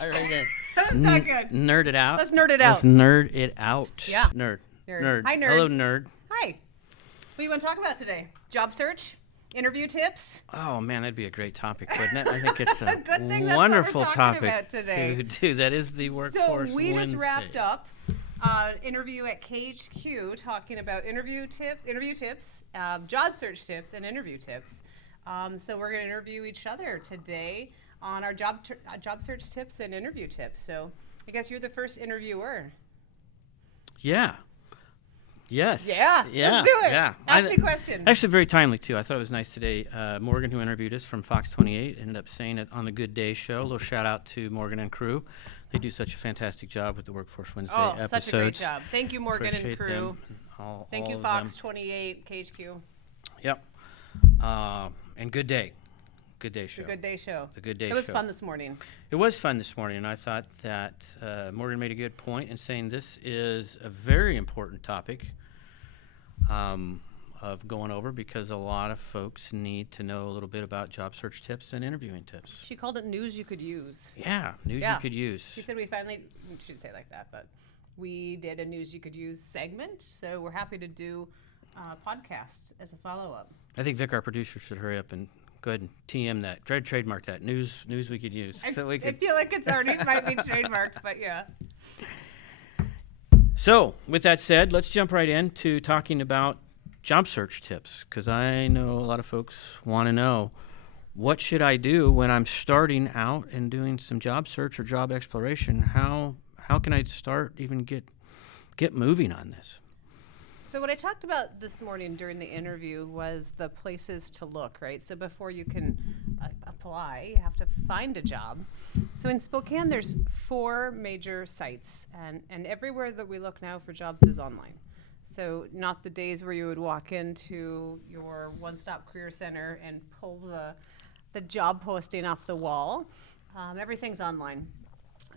All right, again. That was not good. Nerd it out. Let's nerd it out. Let's nerd it out. Yeah. Nerd. Nerd. Hi, nerd. Hello, nerd. Hi. What do you want to talk about today? Job search? Interview tips? Oh, man, that'd be a great topic, wouldn't it? I think it's a Good thing that's wonderful what we're talking topic about today. to do. That is the Workforce So we Wednesday. just wrapped up interview at KHQ talking about interview tips, job search tips, and interview tips. So we're going to interview each other today on our job search tips and interview tips. So I guess you're the first interviewer. Yeah. Yes. Yeah. Yeah. Let's do it. Yeah. Ask me questions. Actually, very timely, too. I thought it was nice today. Morgan, who interviewed us from Fox 28, ended up saying it on the Good Day show. A little shout out to Morgan and crew. They do such a fantastic job with the Workforce Wednesday episodes. Such a great job. Thank you, Morgan Appreciate and crew. them. Thank you, all of Fox them. 28, KHQ. Yep. And Good Day. Good Day show. The Good Day show. The Good Day show. It was fun this morning. It was fun this morning, and I thought that Morgan made a good point in saying this is a very important topic of going over because a lot of folks need to know a little bit about job search tips and interviewing tips. She called it news you could use. Yeah, news you could use. She said we shouldn't say it like that, but we did a news you could use segment, so we're happy to do a podcast as a follow-up. I think Vic, our producer, should hurry up and go ahead and TM that, trademark that, news we could use. I feel like it's already might be trademarked, but yeah. So, with that said, let's jump right into talking about job search tips, because I know a lot of folks want to know, what should I do when I'm starting out and doing some job search or job exploration? How can I start, even get moving on this? So what I talked about this morning during the interview was the places to look, right? So before you can apply, you have to find a job. So in Spokane, there's 4 major sites, and everywhere that we look now for jobs is online. So not the days where you would walk into your one-stop career center and pull the job posting off the wall. Everything's online.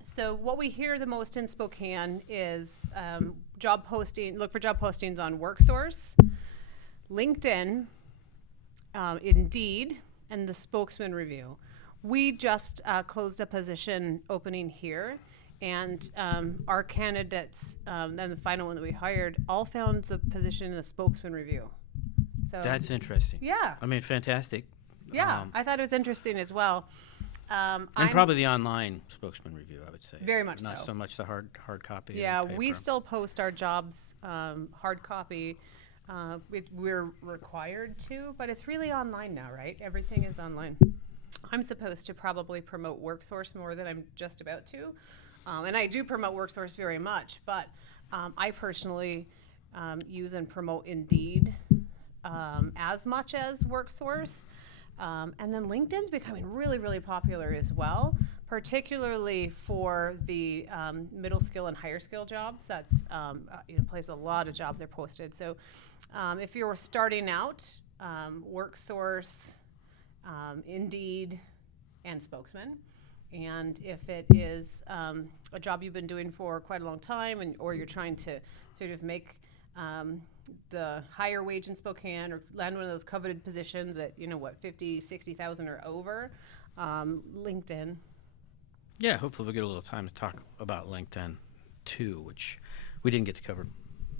So what we hear the most in Spokane is look for job postings on WorkSource, LinkedIn, Indeed, and the Spokesman Review. We just closed a position opening here, and our candidates, and the final one that we hired, all found the position in the Spokesman Review. So That's interesting. Yeah. I mean, fantastic. Yeah, I thought it was interesting as well. And probably the online Spokesman Review, I would say. Very much Not so. so much the hard copy. Yeah, of the we paper. still post our jobs hard copy. We're required to, but it's really online now, right? Everything is online. I'm supposed to probably promote WorkSource more than I'm just about to. And I do promote WorkSource very much, but I personally use and promote Indeed as much as WorkSource. And then LinkedIn's becoming really, really popular as well, particularly for the middle skill and higher skill jobs. That's place a lot of jobs are posted. So if you're starting out, WorkSource, Indeed, and Spokesman. And if it is a job you've been doing for quite a long time, or you're trying to sort of make the higher wage in Spokane or land one of those coveted positions at, 50, 60,000 or over, LinkedIn. Yeah, hopefully we'll get a little time to talk about LinkedIn too, which we didn't get to cover.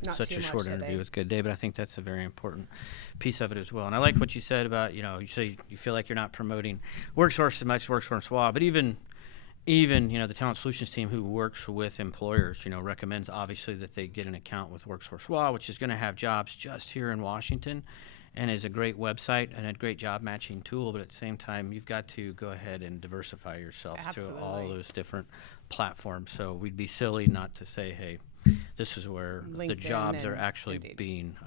Not Such too a much short today. interview with Good Day, but I think that's a very important piece of it as well. And I like what you said about, you say you feel like you're not promoting WorkSource as much as WorkSource Law, but even the talent solutions team who works with employers, recommends obviously that they get an account with WorkSource Law, which is going to have jobs just here in Washington and is a great website and a great job matching tool. But at the same time, you've got to go ahead and diversify yourself Absolutely. through all those different platforms. So we'd be silly not to say, hey, this is where the LinkedIn jobs are and actually Indeed. being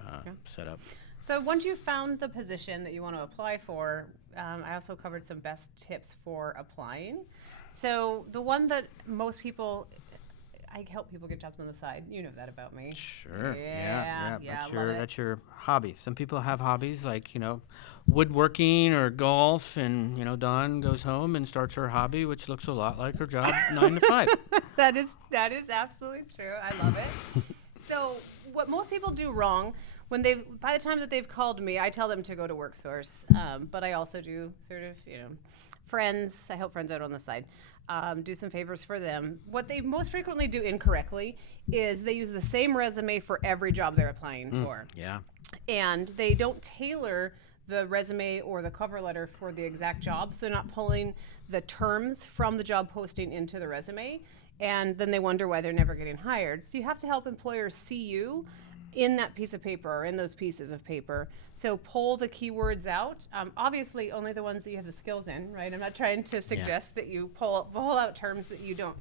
set up. So once you've found the position that you want to apply for, I also covered some best tips for applying. So the one that most people, I help people get jobs on the side. You know that about me. Sure. Yeah, That's your hobby. Some people have hobbies like, woodworking or golf, and, Dawn goes home and starts her hobby, which looks a lot like her job 9 to 5. That is absolutely true. I love it. So what most people do wrong, by the time that they've called me, I tell them to go to WorkSource. But I also do sort of, friends. I help friends out on the side. do some favors for them. What they most frequently do incorrectly is they use the same resume for every job they're applying for. Yeah. And they don't tailor the resume or the cover letter for the exact job. So they're not pulling the terms from the job posting into the resume. And then they wonder why they're never getting hired. So you have to help employers see you in that piece of paper or in those pieces of paper. So pull the keywords out. Obviously, only the ones that you have the skills in, right? I'm not trying to suggest that you pull out terms that you don't,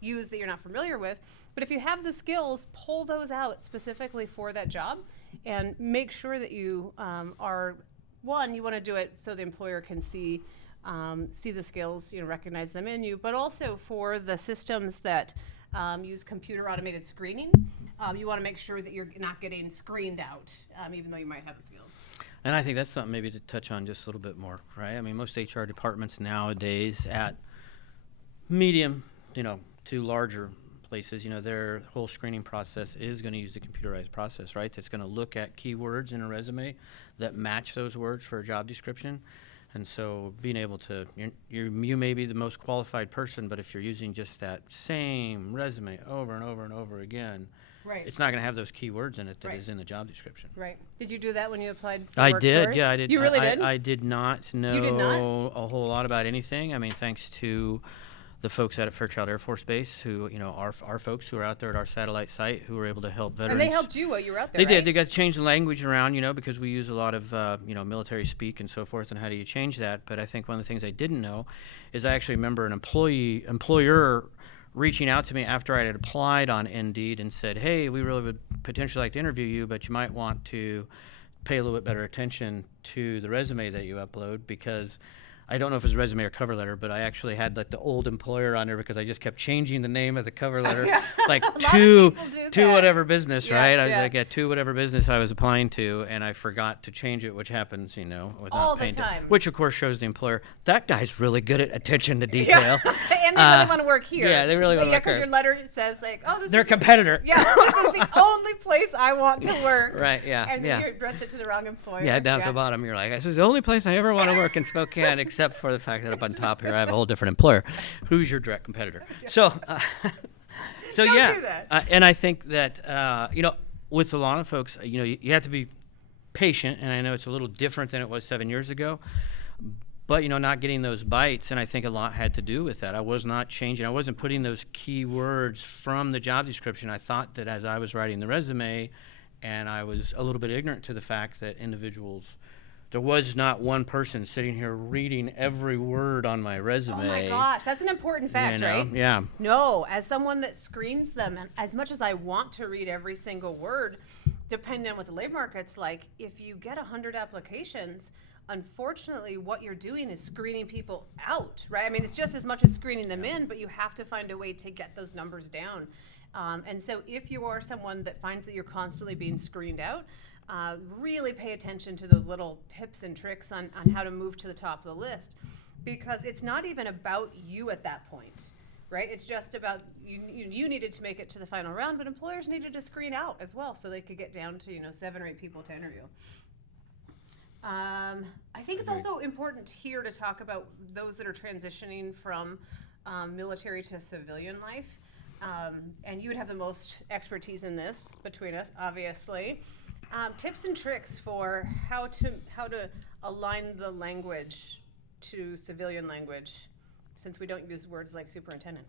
use that you're not familiar with. But if you have the skills, pull those out specifically for that job, and make sure that you are one. You want to do it so the employer can see the skills, recognize them in you, but also for the systems that use computer automated screening. You want to make sure that you're not getting screened out, even though you might have the skills. And I think that's something maybe to touch on just a little bit more, right? I mean, most HR departments nowadays at medium, to larger places, their whole screening process is going to use the computerized process, right? That's going to look at keywords in a resume that match those words for a job description. And so being able to, you may be the most qualified person, but if you're using just that same resume over and over and over again, right, it's not going to have those keywords in it that right. is in the job description. Right. Did you do that when you applied for I WorkSource? did, yeah, I did. You really did? I did not know You did not? a whole lot about anything. I mean, thanks to the folks out at Fairchild Air Force Base who, our folks who are out there at our satellite site who were able to help veterans. And they helped you while you were out there, They right? did. They got to change the language around, because we use a lot of, military speak and so forth, and how do you change that? But I think one of the things I didn't know is I actually remember an employer reaching out to me after I had applied on Indeed and said, hey, we really would potentially like to interview you, but you might want to pay a little bit better attention to the resume that you upload, because I don't know if it's resume or cover letter, but I actually had like the old employer on there because I just kept changing the name of the cover letter, like to whatever business, right? I was like, to whatever business I was applying to, and I forgot to change it, which happens, with all not the time. Which of course shows the employer that guy's really good at attention to detail. And they really want to work here. Yeah, they really want to work here. because your letter says like, oh, this Their is competitor. Yeah, this is the only place I want to work. Right, yeah. And then you address it to the wrong employer. Yeah, down at the bottom, you're like, this is the only place I ever want to work in Spokane, except for the fact that up on top here I have a whole different employer. Who's your direct competitor? So, Don't yeah. do that. And I think that, with a lot of folks, you have to be patient, and I know it's a little different than it was 7 years ago. But, not getting those bites, and I think a lot had to do with that. I was not changing. I wasn't putting those key words from the job description. I thought that as I was writing the resume, and I was a little bit ignorant to the fact that there was not one person sitting here reading every word on my resume. Oh my gosh, that's an important fact, right? Yeah. No, as someone that screens them, and as much as I want to read every single word, depending on what the labor market's like, if you get 100 applications, unfortunately, what you're doing is screening people out, right? I mean, it's just as much as screening them in, but you have to find a way to get those numbers down. And so if you are someone that finds that you're constantly being screened out, really pay attention to those little tips and tricks on how to move to the top of the list, because it's not even about you at that point, right? It's just about you needed to make it to the final round, but employers needed to screen out as well so they could get down to 7 or 8 people to interview. I think it's also important here to talk about those that are transitioning from military to civilian life. And you would have the most expertise in this between us, obviously. Tips and tricks for how to align the language to civilian language, since we don't use words like superintendent.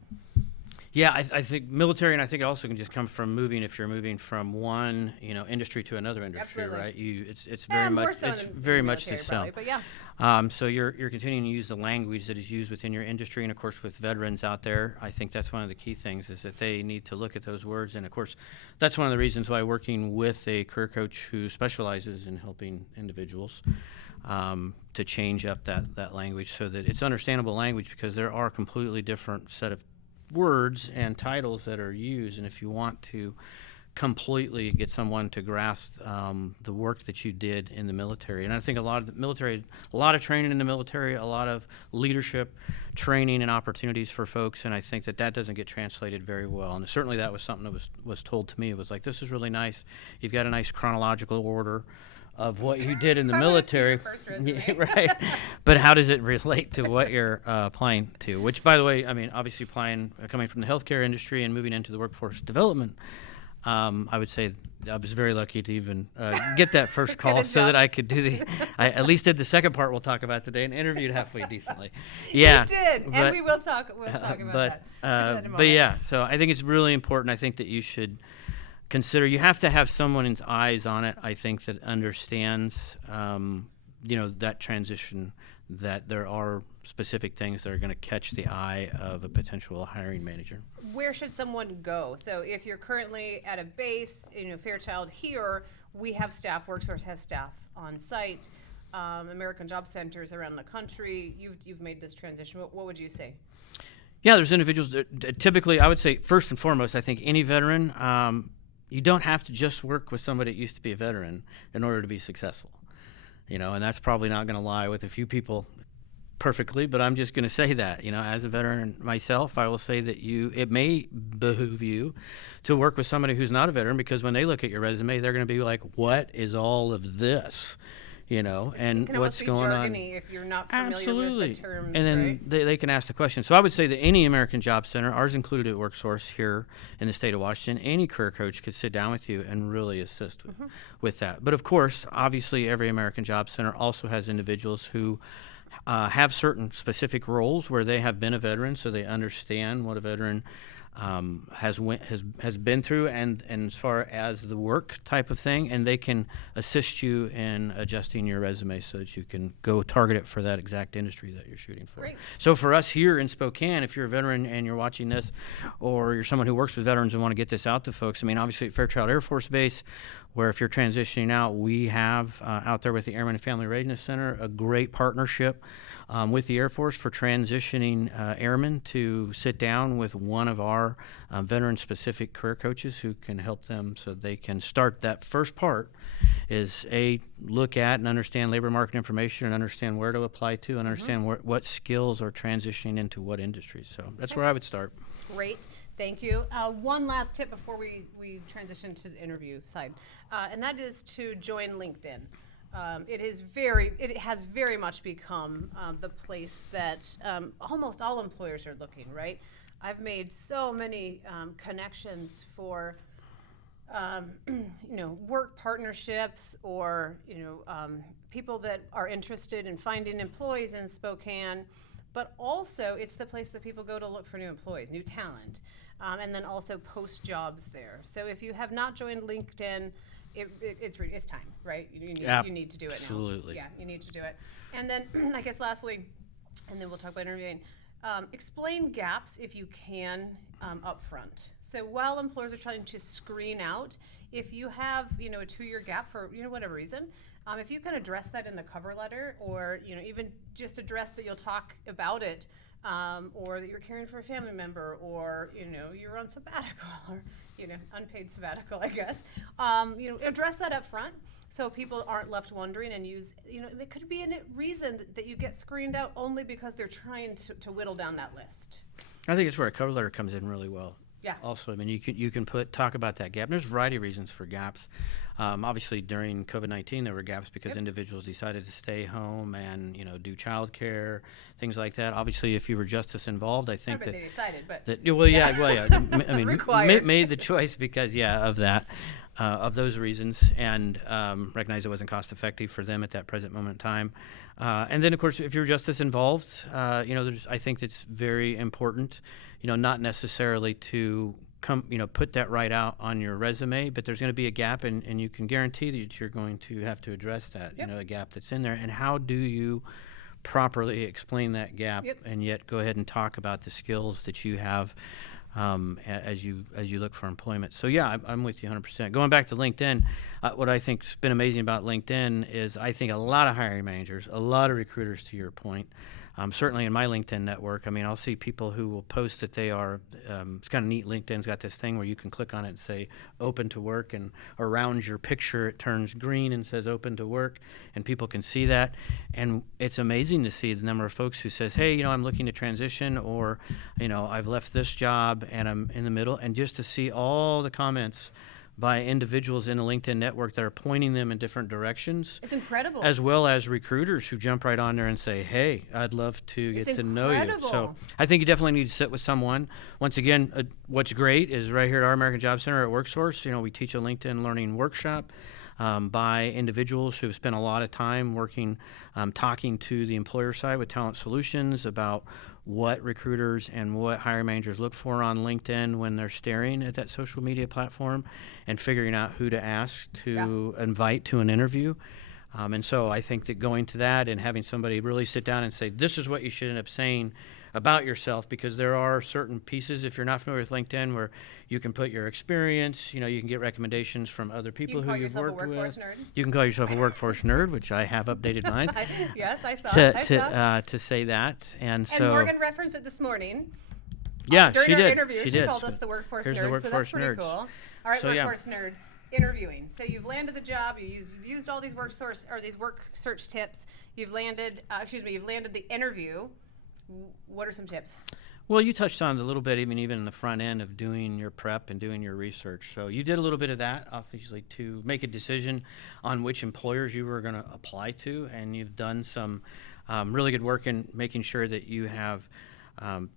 Yeah, I think military, and I think it also can just come from if you're moving from one, industry to another industry, Absolutely. right? It's very much so it's very much the military, same. probably, but yeah. So you're continuing to use the language that is used within your industry, and of course with veterans out there, I think that's one of the key things is that they need to look at those words, and of course that's one of the reasons why working with a career coach who specializes in helping individuals to change up that language so that it's understandable language, because there are completely different set of words and titles that are used, and if you want to completely get someone to grasp the work that you did in the military, and I think a lot of training in the military, a lot of leadership training and opportunities for folks, and I think that doesn't get translated very well, and certainly that was something that was told to me. It was like, this is really nice, you've got a nice chronological order of what you did in the I wanna see your military. first Yeah, resume. right. But how does it relate to what you're applying to? Which, by the way, I mean, obviously coming from the healthcare industry and moving into the workforce development, I would say I was very lucky to even get that first call Get a so that job. I could do I at least did the second part we'll talk about today and interviewed halfway decently. Yeah. You did, and but- we will talk. We'll talk about that. We'll do that in a but moment. yeah, so I think it's really important. I think that you should consider. You have to have someone's eyes on it. I think that understands, that transition. That there are specific things that are going to catch the eye of a potential hiring manager. Where should someone go? So if you're currently at a base, Fairchild here, we have staff. WorkSource has staff on site. American Job Centers around the country. You've made this transition. What would you say? Yeah, there's individuals that typically, I would say, first and foremost, I think any veteran, you don't have to just work with somebody that used to be a veteran in order to be successful. And that's probably not going to lie with a few people perfectly, but I'm just going to say that, as a veteran myself, I will say that it may behoove you to work with somebody who's not a veteran, because when they look at your resume, they're going to be like, what is all of this? And It can what's almost be going on. jargony if you're not familiar Absolutely. with the terms, And then right? they can ask the question. So I would say that any American Job Center, ours included at WorkSource here in the state of Washington, any career coach could sit down with you and really assist with that. But of course, obviously, every American Job Center also has individuals who have certain specific roles where they have been a veteran, so they understand what a veteran has been through, and as far as the work type of thing, and they can assist you in adjusting your resume so that you can go target it for that exact industry that you're shooting for. Great. So for us here in Spokane, if you're a veteran and you're watching this, or you're someone who works with veterans and want to get this out to folks, I mean, obviously at Fairchild Air Force Base, where if you're transitioning out, we have out there with the Airmen and Family Readiness Center a great partnership with the Air Force for transitioning airmen to sit down with one of our veteran-specific career coaches who can help them so they can start that first part is look at and understand labor market information and understand where to apply to and understand what skills are transitioning into what industries. So that's where I would start. Great. Thank you. One last tip before we transition to the interview side, and that is to join LinkedIn. It has very much become the place that almost all employers are looking, right? I've made so many connections for work partnerships or people that are interested in finding employees in Spokane, but also it's the place that people go to look for new employees, new talent, and then also post jobs there. So if you have not joined LinkedIn, it's time, right? You need to do it now. Absolutely. Yeah, you need to do it. And then I guess lastly, and then we'll talk about interviewing, explain gaps if you can up front. So while employers are trying to screen out, if you have a 2-year gap for whatever reason, if you can address that in the cover letter, or even just address that you'll talk about it, or that you're caring for a family member, or you're on sabbatical, or unpaid sabbatical, I guess. Address that up front so people aren't left wondering and use. There could be a reason that you get screened out only because they're trying to whittle down that list. I think it's where a cover letter comes in really well. Yeah. Also, I mean, you can talk about that gap. And there's a variety of reasons for gaps. Obviously, during COVID-19, there were gaps because individuals decided to stay home and do childcare, things like that. Obviously, if you were justice involved, I think They decided, but I mean, Required. made the choice because of that, of those reasons, and recognized it wasn't cost effective for them at that present moment in time. And then, of course, if you're justice involved, I think it's very important. Not necessarily to put that right out on your resume, but there's going to be a gap, and you can guarantee that you're going to have to address that, a gap that's in there. And how do you properly explain that gap and yet go ahead and talk about the skills that you have as you look for employment? So I'm with you 100%. Going back to LinkedIn, what I think's been amazing about LinkedIn is I think a lot of hiring managers, a lot of recruiters, to your point, certainly in my LinkedIn network, I mean, I'll see people who will post that they are, it's kind of neat, LinkedIn's got this thing where you can click on it and say open to work, and around your picture it turns green and says open to work, and people can see that. And it's amazing to see the number of folks who says, hey, I'm looking to transition, or, I've left this job and I'm in the middle, and just to see all the comments by individuals in the LinkedIn network that are pointing them in different directions. It's incredible. As well as recruiters who jump right on there and say, hey, I'd love to get to know you. So I think you definitely need to sit with someone. Once again, what's great is right here at our American Job Center at WorkSource, we teach a LinkedIn learning workshop by individuals who have spent a lot of time working, talking to the employer side with Talent Solutions about what recruiters and what hiring managers look for on LinkedIn when they're staring at that social media platform, and figuring out who to ask to invite to an interview. And so I think that going to that and having somebody really sit down and say, this is what you should end up saying about yourself, because there are certain pieces, if you're not familiar with LinkedIn, where you can put your experience, you can get recommendations from other people who you've worked with. You can call yourself a workforce nerd, which I have updated mine. Yes, I saw. To say that. And Morgan referenced it this morning. Yeah, during she our did. interview, she called us the workforce nerd. The workforce so that's pretty cool. All right, so, workforce nerd. Interviewing. So you've landed the job. You've used all these work search tips. You've landed. You've landed the interview. What are some tips? Well, you touched on it a little bit, even in the front end of doing your prep and doing your research. So you did a little bit of that, obviously, to make a decision on which employers you were going to apply to, and you've done some really good work in making sure that you have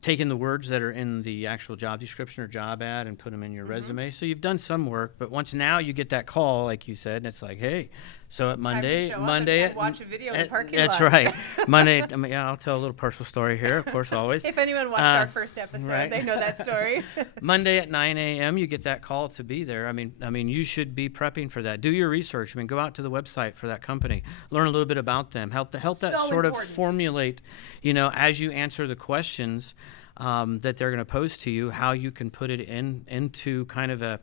taken the words that are in the actual job description or job ad and put them in your resume. So you've done some work, but once now you get that call, like you said, and it's like, hey, so at Monday and watch a video in the parking lot. That's right. Monday, I'll tell a little personal story here, of course, always. If anyone watched our first episode, they know that story. Monday at 9 a.m., you get that call to be there. I mean, you should be prepping for that. Do your research. Go out to the website for that company. Learn a little bit about them. Help that so sort important. of formulate, as you answer the questions that they're going to pose to you, how you can put it into kind of a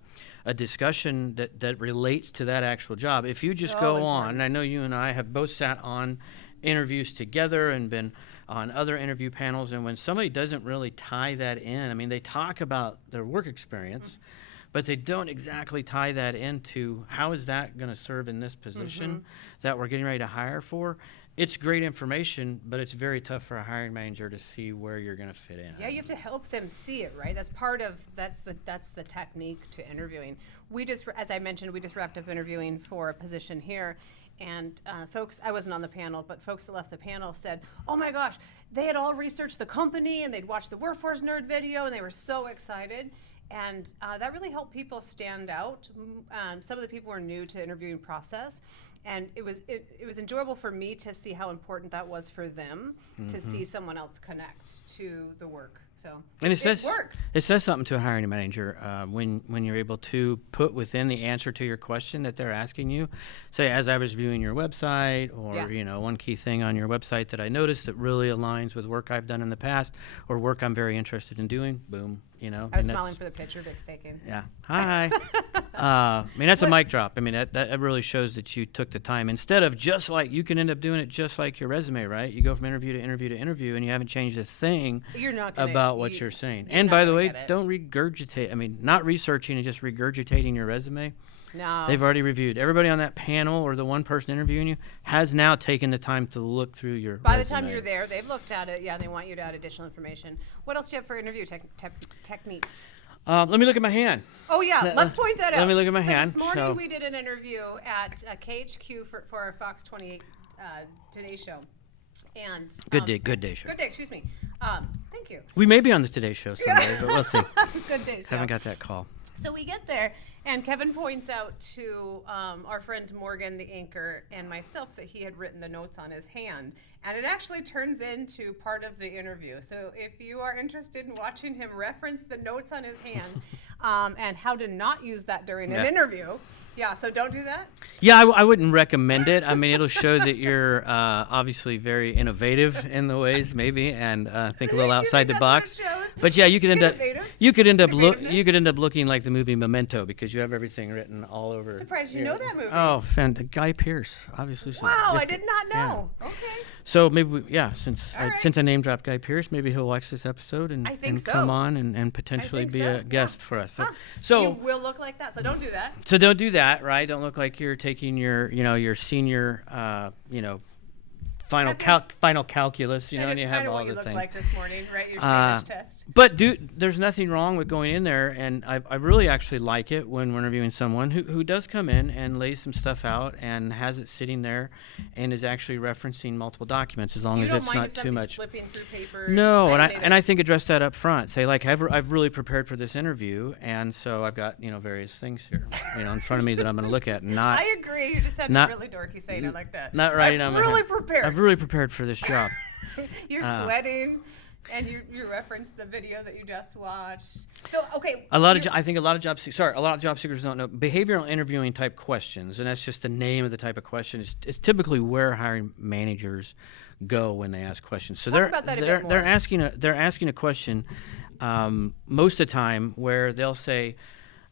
discussion that relates to that actual job. If you just go on, and I know you and I have both sat on interviews together and been on other interview panels, and when somebody doesn't really tie that in, they talk about their work experience, but they don't exactly tie that into how is that going to serve in this position that we're getting ready to hire for. It's great information, but it's very tough for a hiring manager to see where you're going to fit in. Yeah, you have to help them see it, right? That's the technique to interviewing. As I mentioned, we just wrapped up interviewing for a position here, and folks, I wasn't on the panel, but folks that left the panel said, oh my gosh, they had all researched the company and they'd watched the Workforce Nerd video and they were so excited. And that really helped people stand out. Some of the people were new to the interviewing process. And it was enjoyable for me to see how important that was for them to see someone else connect to the work. So and it works. It says something to a hiring manager when you're able to put within the answer to your question that they're asking you. Say, as I was viewing your website, or one key thing on your website that I noticed that really aligns with work I've done in the past or work I'm very interested in doing. Boom. I was smiling for the picture Vic's taken. Yeah. Hi. That's a mic drop. That really shows that you took the time. Instead of just like, you can end up doing it just like your resume, right? You go from interview to interview to interview, and you haven't changed a thing about what you're saying. And by the way, don't regurgitate. Not researching and just regurgitating your resume. No. They've already reviewed. Everybody on that panel or the one person interviewing you has now taken the time to look through your resume. By the time you're there, they've looked at it. Yeah, they want you to add additional information. What else do you have for interview techniques? Let me look at my hand. Oh, yeah. Let's point that out. Let me look at my hand. This morning we did an interview at KHQ for our Fox 28 Today Show. And Good day show. Good day, excuse me. Thank you. We may be on the Today Show someday, but we'll see. Good day show. Haven't got that call. So we get there, and Kevin points out to our friend Morgan, the anchor, and myself that he had written the notes on his hand. And it actually turns into part of the interview. So if you are interested in watching him reference the notes on his hand and how to not use that during an interview, so don't do that. Yeah, I wouldn't recommend it. It'll show that you're obviously very innovative in the ways, maybe, and think a little outside the box. But yeah, you could end up looking like the movie Memento because you have everything written all over. Surprised you know that movie. Oh, Guy Pearce, obviously. Wow, I did not know. Yeah. Okay. So maybe, since I name dropped Guy Pearce, maybe he'll watch this episode and come on and potentially be a guest for us. So you will look like that. So don't do that. So don't do that, right? Don't look like you're taking your senior, final calculus, and you have all the things. That's kind of what you looked like this morning, right? Your Spanish test. But there's nothing wrong with going in there, and I really actually like it when we're interviewing someone who does come in and lays some stuff out and has it sitting there and is actually referencing multiple documents, as long as it's not too much. Flipping through papers. No, and I think address that up front. Say, like, I've really prepared for this interview, and so I've got various things here in front of me that I'm going to look at. Not I agree. You just had not, a really dorky saying it like that. Not right. I've really prepared. I've really prepared for this job. You're sweating. And you referenced the video that you just watched. So, okay. I think a lot of job seekers don't know behavioral interviewing type questions, and that's just the name of the type of question. It's typically where hiring managers go when they ask questions. So Talk about that a bit more. they're asking a question most of the time where they'll say,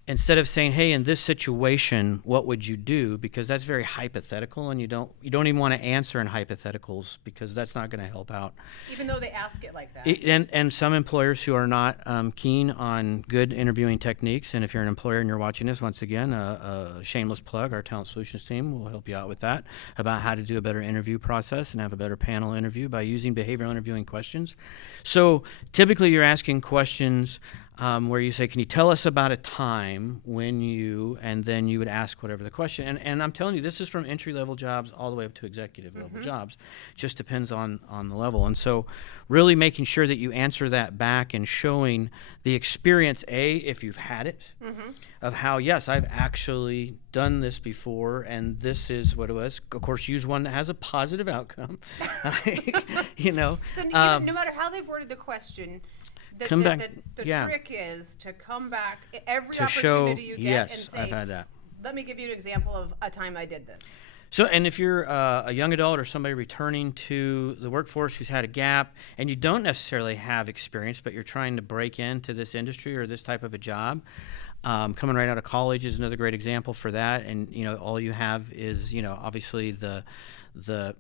instead of saying, "Hey, in this situation, what would you do?" because that's very hypothetical, and you don't even want to answer in hypotheticals because that's not going to help out. Even though they ask it like that. And some employers who are not keen on good interviewing techniques, and if you're an employer and you're watching this, once again, a shameless plug, our Talent Solutions team will help you out with that, about how to do a better interview process and have a better panel interview by using behavioral interviewing questions. So typically you're asking questions where you say, can you tell us about a time when you, and then you would ask whatever the question. And I'm telling you, this is from entry-level jobs all the way up to executive-level jobs. Just depends on the level. And so really making sure that you answer that back and showing the experience, if you've had it, of how, yes, I've actually done this before, and this is what it was. Of course, use one that has a positive outcome. So no matter how they've worded the question, the trick is to come back every opportunity you get and say, I've had that. Let me give you an example of a time I did this. So, and if you're a young adult or somebody returning to the workforce who's had a gap and you don't necessarily have experience, but you're trying to break into this industry or this type of a job, coming right out of college is another great example for that. And, all you have is, obviously the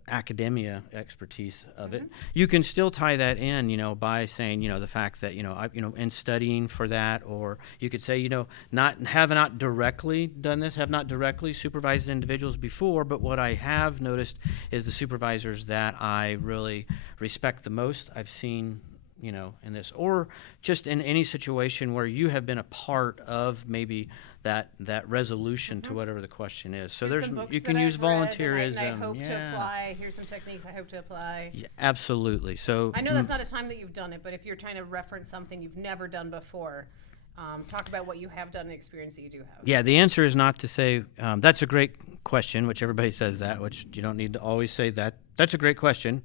academia expertise of it. You can still tie that in, by saying, the fact that, in studying for that, or you could say, have not directly done this, have not directly supervised individuals before, but what I have noticed is the supervisors that I really respect the most, I've seen, in this, or just in any situation where you have been a part of maybe that resolution to whatever the question is. So you can use volunteerism. I hope to apply. Here's some techniques I hope to apply. Yeah, absolutely. So I know that's not a time that you've done it, but if you're trying to reference something you've never done before, talk about what you have done and the experience that you do have. Yeah, the answer is not to say, that's a great question, which everybody says that, which you don't need to always say that. That's a great question.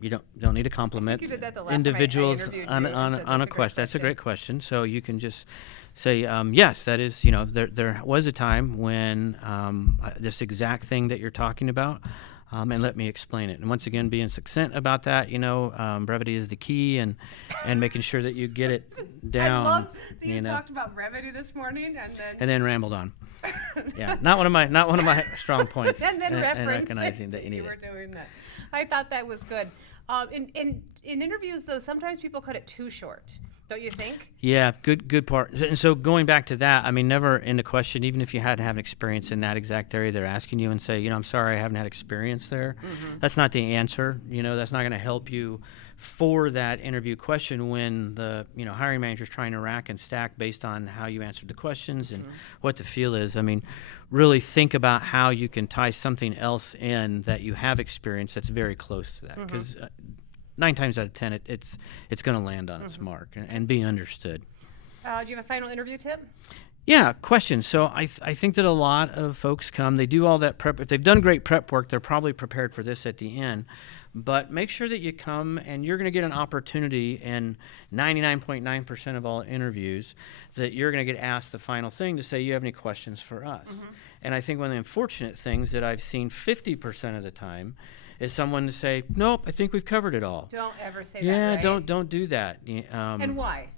You don't need to compliment individuals on a question. That's a great question. So you can just say, yes, that is, there was a time when this exact thing that you're talking about, and let me explain it. And once again, being succinct about that, brevity is the key, and making sure that you get it down. I love that you talked about brevity this morning, and then rambled on. Yeah, not one of my strong points. and then recognizing that you need were doing that. I thought that was good. In interviews, though, sometimes people cut it too short. Don't you think? Yeah, good part. And so going back to that, I mean, never end a question, even if you hadn't have experience in that exact area they're asking you, and say, I'm sorry, I haven't had experience there. That's not the answer. That's not going to help you for that interview question when the hiring manager's trying to rack and stack based on how you answered the questions and what the feel is. I mean, really think about how you can tie something else in that you have experience that's very close to that, because 9 times out of 10 it's going to land on its mark and be understood. Do you have a final interview tip? Yeah, questions. So I think that a lot of folks come, they do all that prep. If they've done great prep work, they're probably prepared for this at the end. But make sure that you come, and you're going to get an opportunity in 99.9% of all interviews that you're going to get asked the final thing to say, you have any questions for us? And I think one of the unfortunate things that I've seen 50% of the time is someone to say, nope, I think we've covered it all. Don't ever say that, Yeah, right? don't do that. And why?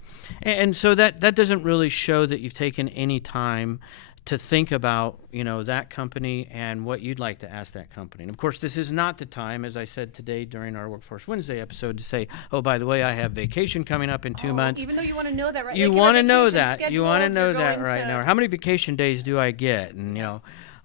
And so that doesn't really show that you've taken any time to think about, that company and what you'd like to ask that company. And of course, this is not the time, as I said today during our Workforce Wednesday episode, to say, oh, by the way, I have vacation coming up in 2 months. Even though you want to know that, right? You want to know that. You want to know that right now. Or how many vacation days do I get? And,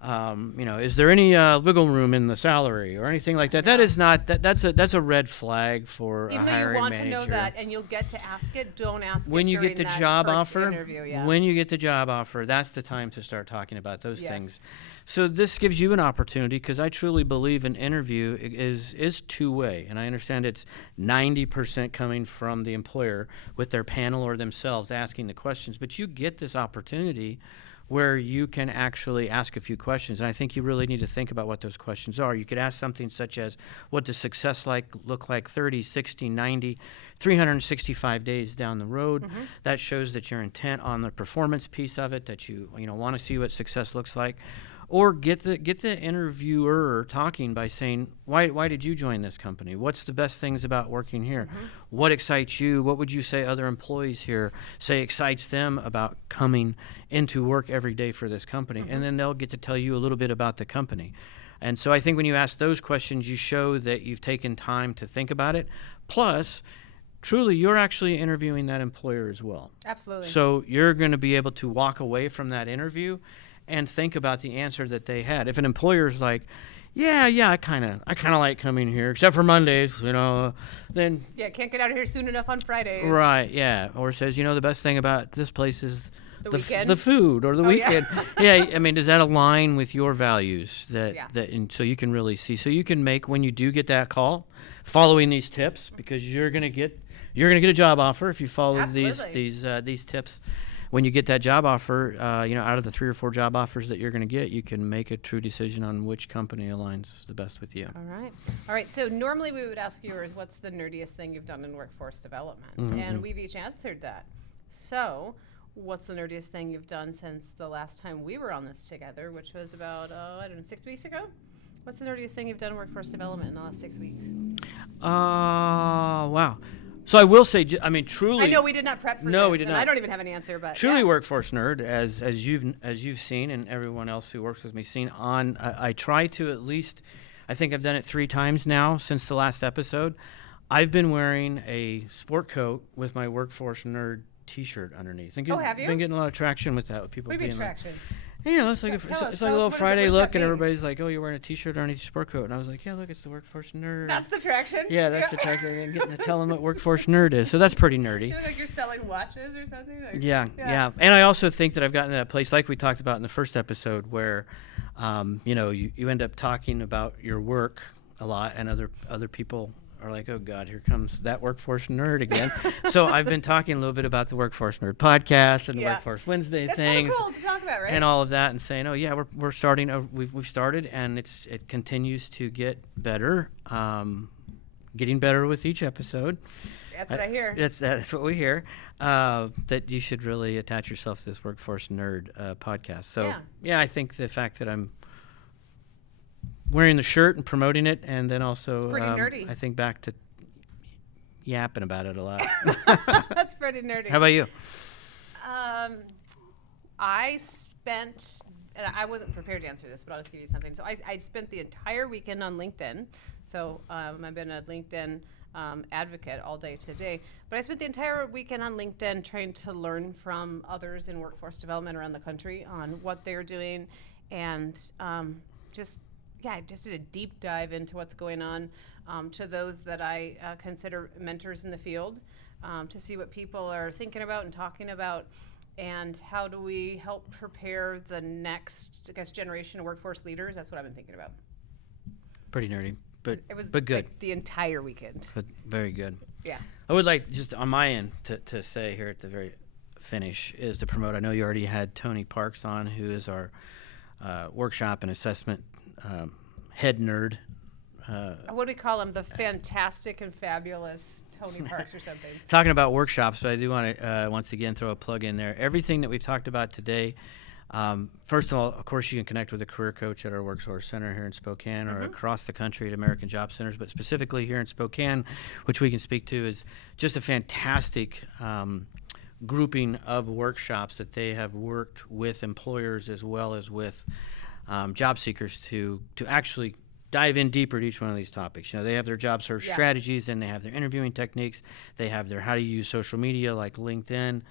Is there any wiggle room in the salary or anything like that? That is not that's a red flag for Even a though you hiring want manager. to know that and you'll get to ask it, don't ask When it you during get the that job first offer, interview. Yeah. when you get the job offer, that's the time to start talking about those Yes. things. So this gives you an opportunity, because I truly believe an interview is two-way, and I understand it's 90% coming from the employer with their panel or themselves asking the questions, but you get this opportunity where you can actually ask a few questions. And I think you really need to think about what those questions are. You could ask something such as, what does success look like 30, 60, 90, 365 days down the road? Mm-hmm. That shows that you're intent on the performance piece of it, that you want to see what success looks like. Or get the interviewer talking by saying, why did you join this company? What's the best things about working here? Mm-hmm. What excites you? What would you say other employees here say excites them about coming into work every day for this company? Mm-hmm. And then they'll get to tell you a little bit about the company. And so I think when you ask those questions, you show that you've taken time to think about it. Plus, truly, you're actually interviewing that employer as well. Absolutely. So you're going to be able to walk away from that interview and think about the answer that they had. If an employer's like, yeah, I kind of like coming here, except for Mondays, then Yeah, can't get out of here soon enough on Fridays. right, yeah. Or says, the best thing about this place is The weekend? the food or the Oh, yeah. weekend. Yeah, I mean, does that align with your values? Yeah. And so you can really see. So you can make, when you do get that call, following these tips, because you're gonna get a job offer if you follow these tips. When you get that job offer, out of the 3 or 4 job offers that you're going to get, you can make a true decision on which company aligns the best with you. All right. So normally we would ask viewers, what's the nerdiest thing you've done in workforce development? Mm-hmm. And we've each answered that. So what's the nerdiest thing you've done since the last time we were on this together, which was about, 6 weeks ago? What's the nerdiest thing you've done in workforce development in the last 6 weeks? Wow. So I will say, truly. I know we did not prep for this. No, we did and not. I don't even have an answer, but Truly, yeah. workforce nerd, as you've seen, and everyone else who works with me seen on. I try to at least. I think I've done it 3 times now since the last episode. I've been wearing a sport coat with my workforce nerd T-shirt underneath. Oh, have you? Been getting a lot of traction with that. With people What do you being mean like, traction? it's like Tell us, a little what Friday does look, that and mean? everybody's like, "Oh, you're wearing a T-shirt underneath your sport coat," and I was like, "Yeah, look, it's the workforce nerd." That's the traction? Yeah, that's the traction. And getting to tell them what workforce nerd is. So that's pretty nerdy. You look like you're selling watches or something? Yeah. And I also think that I've gotten to that place, like we talked about in the first episode, where, you end up talking about your work a lot, and other people are like, oh God, here comes that workforce nerd again. So I've been talking a little bit about the Workforce Nerd podcast and the Workforce Wednesday That's things. That's cool to talk about, right? And all of that, and saying, oh yeah, we're starting. We've started, and it continues to get better, getting better with each episode. That's what I hear. That's what we hear. That you should really attach yourself to this Workforce Nerd podcast. So yeah, I think the fact that I'm wearing the shirt and promoting it, and then also pretty nerdy. I think back to yapping about it a lot. That's pretty nerdy. How about you? I spent, and I wasn't prepared to answer this, but I'll just give you something. So I spent the entire weekend on LinkedIn. So I've been a LinkedIn advocate all day today. But I spent the entire weekend on LinkedIn trying to learn from others in workforce development around the country on what they're doing, and I just did a deep dive into what's going on to those that I consider mentors in the field, to see what people are thinking about and talking about, and how do we help prepare the next, generation of workforce leaders. That's what I've been thinking about. Pretty nerdy, but it was good. Like the entire weekend. But very good. Yeah. I would like, just on my end, to say here at the very finish, is to promote. I know you already had Tony Parks on, who is our workshop and assessment head nerd. What do we call him? The fantastic and fabulous Tony Parks or something. Talking about workshops, but I do want to once again throw a plug in there. Everything that we've talked about today, first of all, of course, you can connect with a career coach at our Workforce Center here in Spokane, or across the country at American Job Centers, but specifically here in Spokane, which we can speak to, is just a fantastic grouping of workshops that they have worked with employers as well as with job seekers to actually dive in deeper to each one of these topics. You know, they have their job search Yeah. strategies, and they have their interviewing techniques. They have their how to use social media like LinkedIn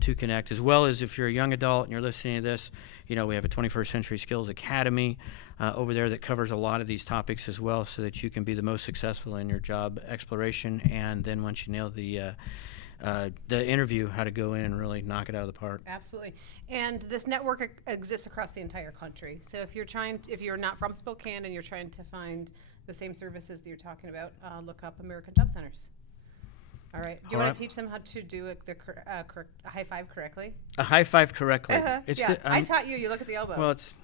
to connect, as well as if you're a young adult and you're listening to this, you know, we have a 21st Century Skills Academy over there that covers a lot of these topics as well, so that you can be the most successful in your job exploration. And then once you nail the interview, how to go in and really knock it out of the park. Absolutely. And this network exists across the entire country. So if you're not from Spokane and you're trying to find the same services that you're talking about, look up American Job Centers. All right. Do you want to teach them how to do a high five correctly? A high five correctly. Yeah. I taught you. You look at the elbow. Well, it's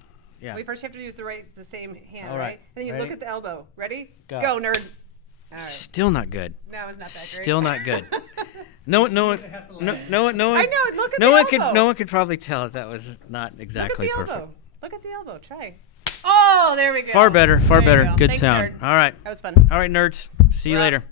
yeah. We first have to use the same hand, All right. And then you Ready? look at the elbow. Ready? Go. Go, nerd. All right. Still not good. No, it's not that great. Still not good. No one. I know. Look at No the one elbow. no one could probably tell that was not exactly Look at the perfect. elbow. Look at the elbow. Try. Oh, there we go. Far better. There you better. go. Good Thanks, sound. nerd. All right. That was fun. All right, nerds. See you We're out. later.